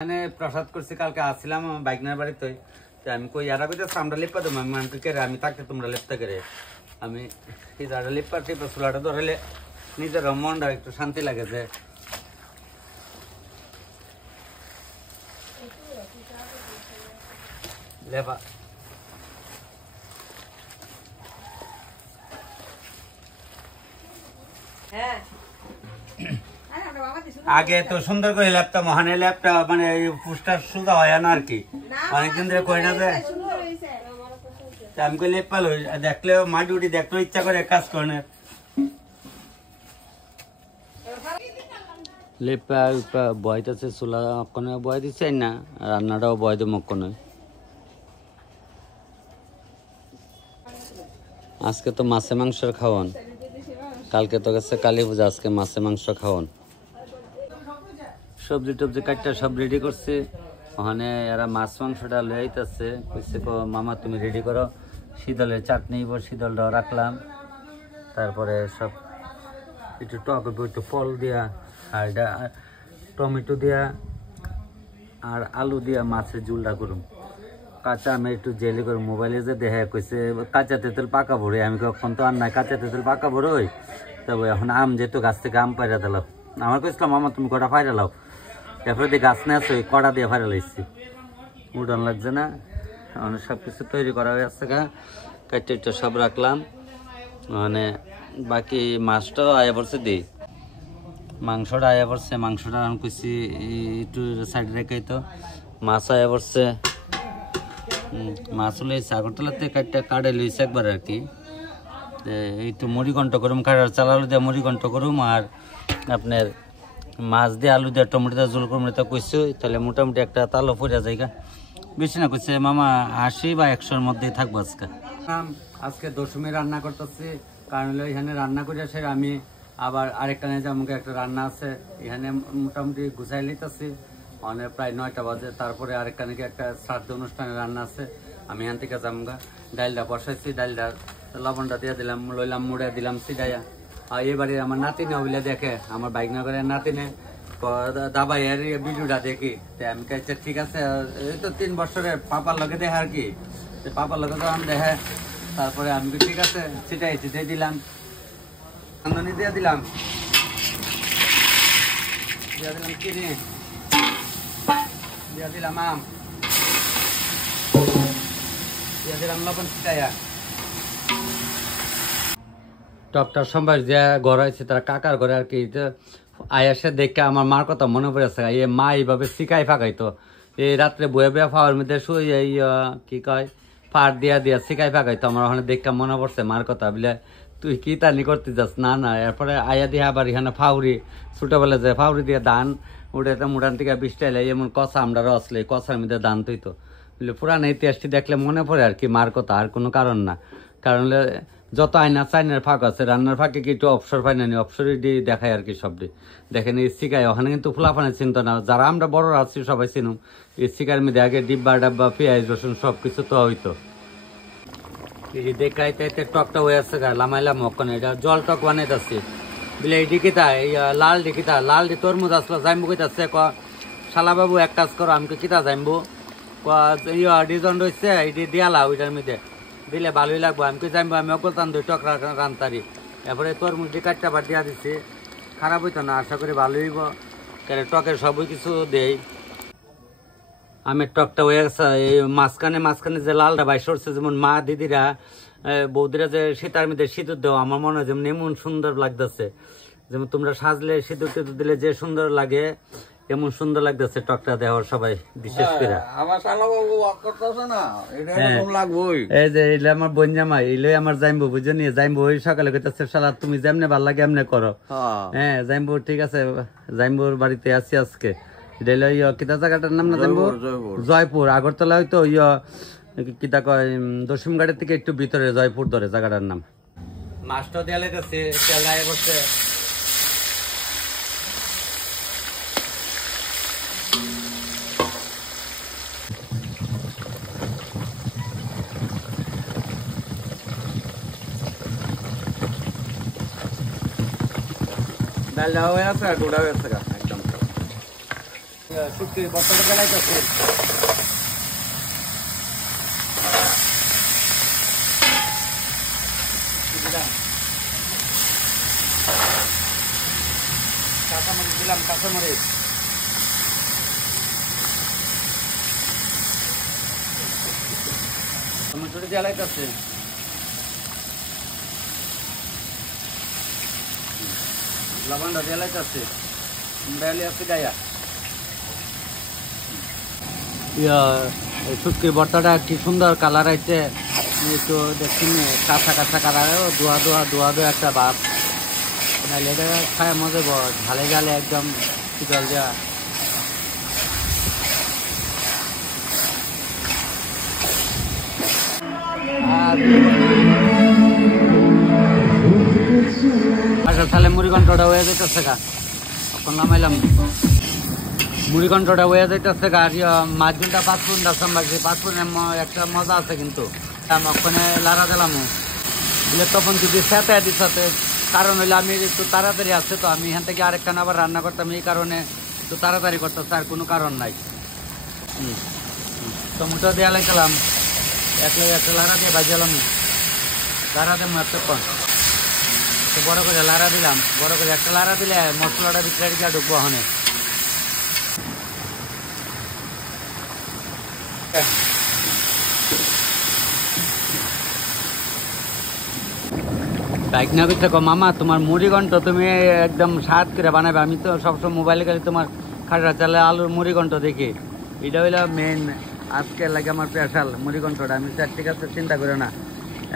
এখানে প্রসাদ করছি কালকে আসছিলাম আমার বাইকনার বাড়িতে আমি কই এরা কইতে আমরা লেপা দেবো আমি মানকে কেড়ে আমি থাকতে তোমরা লেপতে কেড়ে আমি এই দাঁড়া লেপা টিপা চুলাটা ধরালে নিজের মনটা একটু শান্তি লাগে যে লেপা হ্যাঁ আগে তো সুন্দর করে ল্যাপটা মহানে ল্যাপটা মানে পুস্টার সুদা হয় না আর কি অনেকদিন ধরে কই না যে আমি কই লেপ পালো দেখলে মাটি উঠি দেখলেও ইচ্ছা করে কাজ করে লেপা বয়টাছে চুলা কোনো বয় দিচ্ছে না রান্নাটাও বয় দেবো কোনো আজকে তো মাছে মাংসের খাওয়ান কালকে তো গেছে কালী পূজা আজকে মাছে মাংস খাওয়ান সবজি টবজি কাটটা সব রেডি করছে ওখানে এরা মাছ মাংসটা লয়ে আইতাছে কইছে মামা তুমি রেডি করো শীতলের চাটনি শীতলটাও রাখলাম তারপরে সব একটু টক একটু ফল দিয়া আর এটা টমেটো দিয়া আর আলু দিয়া মাছের ঝুলটা করুম কাঁচা আমি একটু জেলি করে মোবাইলে যে দেখে কইছে কাঁচা তেঁতুল পাকা ভরে আমি কখন তো আর নাই কাঁচা তেঁতুল পাকা ভরে ওই তবে এখন আম যেহেতু গাছ থেকে আম পাইরা দিলাম আমার কইছিলাম মামা তুমি কটা ফাইরা লাও এরপরে দিয়ে গাছ নিয়ে আসো কড়া দিয়ে ফাইরা লাইছি উডন লাগছে না মানে সব কিছু তৈরি করা হয়ে আসছে গা কাটটা সব রাখলাম মানে বাকি মাছটাও আয়া পড়ছে দিই মাংসটা আয়া পড়ছে মাংসটা আমি কইছি একটু সাইড রেখেই তো মাছ আয়া পড়ছে মাছ লইছে আগরতলাতে কাটটা কাটে লইছে একবার আর কি একটু মুড়ি ঘন্ট করুম কাটার চাল আলু দিয়ে মুড়ি ঘন্ট করুম আর আপনার মাছ দিয়ে আলু দিয়ে টমেটো দিয়ে জোল করুম এটা কইছো তাহলে মোটামুটি একটা তালো পড়ে যায় বেশি না কইছে মামা 80 বা 100-র মধ্যেই থাকবো আজকে আজকে দশমী রান্না করতেছি কারণ হলো এখানে রান্না করে আসে আমি আবার আরেকটা নিয়ে আমাকে একটা রান্না আছে এখানে মোটামুটি গুছাই লিতেছি মানে প্রায় 9টা বাজে তারপরে আরেকটা নাকি একটা শ্রাদ্ধ অনুষ্ঠানে রান্না আছে আমি এখান থেকে যামগা ডাইলটা বসাইছি ডাইলটা লবণটা দিয়ে দিলাম লইলাম মুড়ে দিলাম সিডাইয়া আর এবারে আমার নাতিনে ওইলে দেখে আমার বাইকনগরের নাতিনে দাবাই এর ভিডিওটা দেখি আমি কাছে ঠিক আছে এই তো 3 বছরের পাপার লগে দেখে আর কি পাপার লগে যখন দেখে তারপরে আমি ঠিক আছে সিটাই দিলাম আন্দনি দিয়ে দিলাম চিনি দিয়ে দিলাম আম দিয়ে দিলাম লবণ সিটাইয়া টকটার সম্ভাস যে ঘর হয়েছে তারা কাকার ঘরে আর কি আয়াসে দেখে আমার মার কথা মনে পড়েছে এ মা এইভাবে শিকাই ফাঁকাইতো এই রাত্রে বয়ে বয়ে ফাওয়ার মধ্যে শুই এই কি কয় ফাড় দিয়া শিকাই ফাঁকাইতো আমার ওখানে দেখে মনে পড়ছে মার কথা বলে তুই কি তানি করতে যাস না এরপরে আয়া দিয়ে আবার এখানে ফাউরি ছোটবেলা যায় ফাউরি দিয়ে ধান উঠে তো মুটান থেকে বৃষ্টাইলে এমন কষা আমরা রসলে কষার মধ্যে ধান তুইতো বলে পুরানো ইতিহাসটি দেখলে মনে পড়ে আর কি মার কথা আর কোনো কারণ না কারণ যত আয়না চাইনার ফাঁক আছে রান্নার ফাঁকে কি একটু অবসর পাই না অবসরই দেখায় আর কি সবটি দেখেন এই শিকায় ওখানে কিন্তু ফুলাফানে চিনত না যারা আমরা বড়রা আছি সবাই চিনুম এই শিকার মধ্যে আগে ডিব্বা ডাব্বা পেঁয়াজ রসুন সবকিছু তো হইতো দেখাইতে টকটা হয়ে আসছে গা লামাইলাম ওখানে এটা জল টক বানাইতেছে বলে এই ডিকিতা এই লাল ডিকিতা লাল ডি তরমুজ আসলো যাইমবো কইতাছে শালা বাবু এক কাজ করো আমি কিতা যাইমবো ডিজন রয়েছে এই দিয়ালা ওইটার মধ্যে দিলে ভালোই লাগবো আমি যাইবো আমি অগলতান দুই টক রান্তারি এরপরে তরমুজ দিয়ে কাটটা বার দিয়া দিচ্ছি খারাপ হইতো না আশা করি ভালোই হইব কেন টকের সবই কিছু দেই আমের টকটা হয়ে গেছে এই মাঝখানে যে লালটা বাই সরছে যেমন মা দিদিরা বৌদিরা যে শীতার মধ্যে সিঁদুর দেওয়া আমার মনে হয় যেমন এমন সুন্দর লাগতেছে যেমন তোমরা সাজলে সিঁদুর টিঁদুর দিলে যে সুন্দর লাগে এমন সুন্দর লাগতেছে টকটা দেওয়ার সবাই বিশেষ করে এই যে এলে আমার বোন জামাই এলে আমার যাইবো বুঝে নিয়ে যাইবো ওই সকালে কইতেছে শালা তুমি যেমনে ভাল লাগে এমনে করো হ্যাঁ যাইবো ঠিক আছে যাইবোর বাড়িতে আছি আজকে কিতা জায়গাটার নাম না যাইবো জয়পুর আগরতলা হয়তো কিতা কয় দশমঘাটের থেকে একটু ভিতরে জয়পুর ধরে জায়গাটার নাম মাছটা দেওয়া লেগেছে তেল গায়ে করছে ডালটা হয়ে আছে আর গোটা হয়ে আছে একদম শুটকি বর্তাটা জ্বালাইতেছে। কাঁচামরিচ দিলাম, কাঁচামরিচ টমেটো জ্বালাইতেছে। লবণটা জ্বালাইতেছে, ডালি আছে গায়া। শুটকির ভর্তাটা কি সুন্দর কালার আইছে, একটু দেখছেন কাঁচা কাঁচা কালার, ধোয়া ধোয়া ধোয়া ধোয়া একটা ভাব। নাহলে এটা খায় মজা ঝালে ঝালে একদম জল দেওয়া। আচ্ছা তাহলে মুড়িঘণ্টটা হয়ে যাইতেছে গা, এখন নামাইলাম। মুড়িঘণ্টটা হয়ে যাইতেছে গা। আর মাছ ঝুলটা 5 ফুট রাখতাম, 5 ফুটের একটা মজা আছে কিন্তু। ওখানে লাড়া দিলাম বলে তখন যদি সেটা দিতে, কারণ হইলে আমি একটু তাড়াতাড়ি আসছে তো, আমি এখান থেকে আরেকখান আবার রান্না করতাম, এই কারণে একটু তাড়াতাড়ি করতেছে, আর কোনো কারণ নাই। টমেটো দিয়ে লাগালাম, একটা লাড়া দিয়ে বাজালাম, লাড়া দেবো এতক্ষণ। বড় করে লাড়া দিলাম, বড় করে একটা লাড়া দিলে মশলাটা ভিতরে গিয়ে ঢুকবো। ওখানে বাইক না করতে মামা তোমার মুড়িঘণ্ট তুমি একদম স্বাদ করে বানাবে। আমি তো সবসময় মোবাইলে গেলে তোমার খাটা চালে আলুর মুড়িঘণ্ট দেখি, এটা হইলো মেন আজকে লাগে আমার স্পেশাল মুড়িঘণ্টটা। আমি ঠিক আছে, চিন্তা করে না,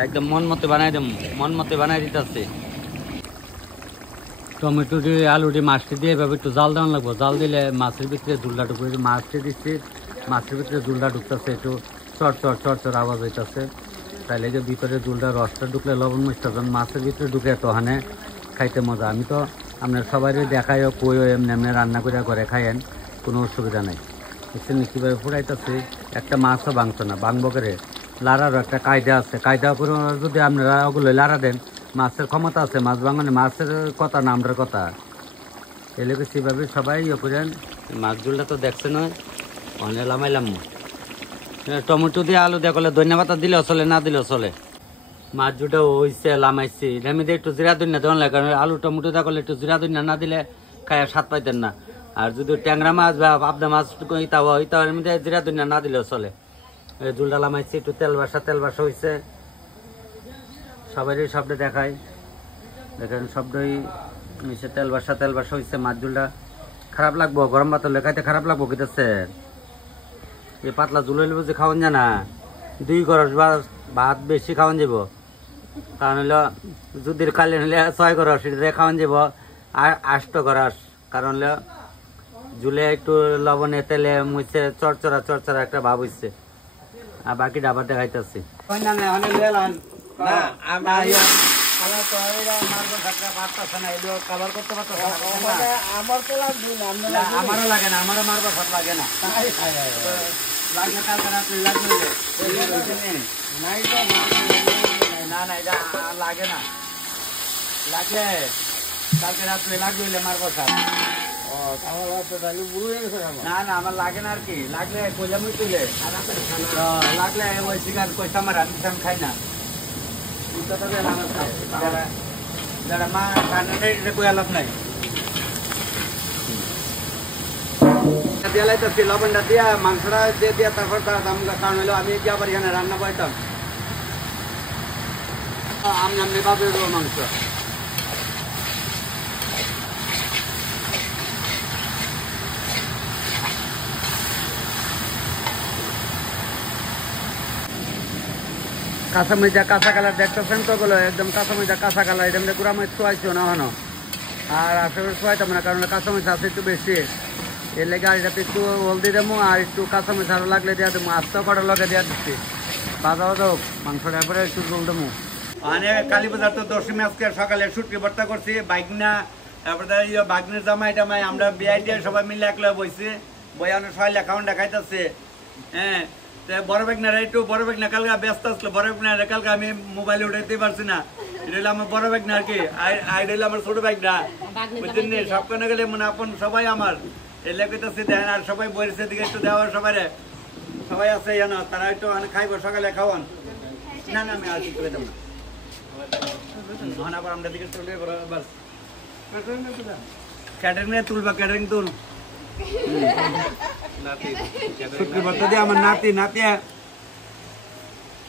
একদম মন মতো বানাই দেব, মন মতো বানাই দিতেছে। টমেটো দিয়ে আলু দিয়ে মাছটি দিয়ে এভাবে একটু জাল দেওয়া লাগবো, জাল দিলে মাছের ভিতরে ঝুলটা ঢুকবে। মাছটি দিচ্ছি, মাছের ভিতরে ঝুলটা ঢুকতেছে, একটু চট চট চট চট আওয়াজ হইতেছে। তাইলে যে ভিতরে ঝুলটা রসটা ঢুকলে লবণ মিষ্টি যখন মাছের ভিতরে ঢুকে তো ওখানে খাইতে মজা। আমি তো আপনার সবাই দেখাইও কইও এমনি এমনি রান্না করে খাইয়েন, কোনো অসুবিধা নাই। বুঝছেন কীভাবে ফুটাইতেছি, একটা মাছও ভাঙছে না, ভাঙবো করে। লাড়ারও একটা কায়দা আছে, কায়দা করে যদি আপনারা ওগুলো লাড়া দেন, মাছের ক্ষমতা আছে মাছ ভাঙানো, মাছের কথা না আমরার কথা। এলাকা সেভাবে সবাই ইয়ে করেন। মাছ ঝুলটা তো দেখছে নয়, অনেক লামাইলাম। টমেটো দিয়ে আলু দিয়ে করলে ধনিয়া পাতা দিলেও চলে, না দিলেও চলে। মাছ ঝুলটা হয়েছে লামাইছি, আমি দিয়ে একটু জিরা ধনিয়া দেওয়া লাগে, কারণ আলু টমেটো দিয়ে করলে একটু জিরা ধনিয়া না দিলে খায় স্বাদ পাইতেন না। আর যদি ট্যাংরা মাছ বা পাবদা মাছ ইতাওয়ার মধ্যে জিরা ধনিয়া না দিলেও চলে। ঝুলটা লামাইছি, একটু তেল বাসা হয়েছে। সবাই সবটা দেখায়, দেখেন সবটাই মিশে তেল বাসা হয়েছে। মাছ ঝুলটা খারাপ লাগবো, গরম ভাত খাইতে খারাপ লাগবো কিতেছে। এই পাতলা ঝুল হইলে বুঝে খাওয়ান যায় না, 2 গরস বা ভাত বেশি খাওয়ান যাব। কারণ হলো যদি কালে হলে 6 গরস এটা খাওয়ান যাব, আর 8 গরস। কারণ হলো ঝুলে একটু লবণে তেলে মুছে চরচরা একটা ভাব হইছে। আর বাকিটা আবার দেখাইতেছি। আমারও লাগে না, আমারও মারবার ভাত লাগে না, লাগলে কালকে রাত্রে লাগবে না, না এটা লাগে না, লাগলে কালকে রাত্রে লাগবে মারবার ভাত। না না আমার লাগে না আর কি, লাগলে কইলামই তুলে লাগলে ওই শিকার কইসা আমার আমি খাই না। যারা মা কানে কই আলাপ নাই দিয়ালাইতেছি, লবণটা দিয়া মাংসটা দিয়ে দিয়া তারপর কারণ হলো আমি যে আবার এখানে রান্না পাইতাম আমনি ভাবে মাংস। কাঁচা মরিচা কাঁচা কালার দেখতেছেন তো, গুলো একদম কাঁচা মরিচা কাঁচা কালার, এটা আমরা গুড়া মরিচ ছোয়াইছো না হনো, আর আসলে ছোয়াইতাম না, কারণ কাঁচা মরিচ আছে একটু বেশি। এর লেগে আর এটাতে একটু হলদি দেবো, আর একটু কাঁচা মরিচ আরো লাগলে দেওয়া দেবো, আস্তে কটার লগে দেওয়া দিচ্ছি। বাজা হোক মাংসটা এরপরে একটু জল দেবো। মানে কালী বাজার তো দশমী আজকে সকালে শুটকি ভর্তা করছি, বাইকনা তারপরে বাগনের জামাই টামাই আমরা বিআইটি সবাই মিলে একলা বইছি, বইয়ানো সবাই লেখাউন্ডা খাইতেছে। হ্যাঁ বড় বেগনারা একটু বড় বেগনা কালকে ব্যস্ত আসলো, বড় বেগনারা কালকে আমি মোবাইলে উঠাইতে পারছি না। এটা হলো আমার বড় বেগনা আর কি, আর এটা হলো আমার ছোট বেগনা, বুঝছেন নি? সব কানে গেলে মানে আপন সবাই আমার এলে কইতাছি দেন আর সবাই বইছে দিকে একটু দেওয়া সবাই আছে জানো তারা একটু খাইবো সকালে খাওয়ান না আমি আর কিছু দেব না মহান আবার আমরা দিকে চলে বাস ক্যাটারিং তুলবা ক্যাটারিং তুল শুটকি ভর্তা দিয়ে আমার নাতি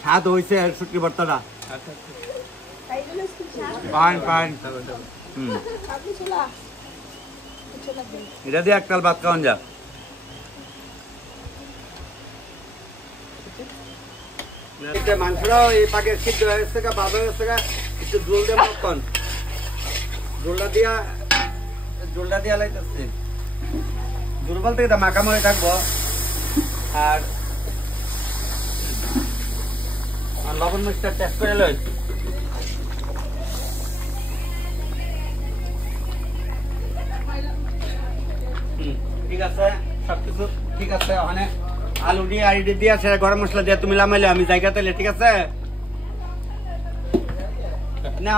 স্বাদ হয়েছে শুটকি ভর্তাটা পান এটা দিয়ে একটাল ভাত খাওয়ান যা মাংসটাও এই পাকে সিদ্ধ হয়ে গেছে ভালো হয়ে গেছে একটু জল দিয়ে মক্ষণ জলটা দিয়া লাইতেছে দুর্বল থেকে মাখামাখি থাকবো আর লবণ মিষ্টার টেস্ট করে লই ঠিক আছে সবকিছু ঠিক আছে ওখানে আলু দিয়ে আইডি দিয়ে আছে গরম মশলা দিয়ে তুমি লামাইলে আমি জায়গা তাইলে ঠিক আছে না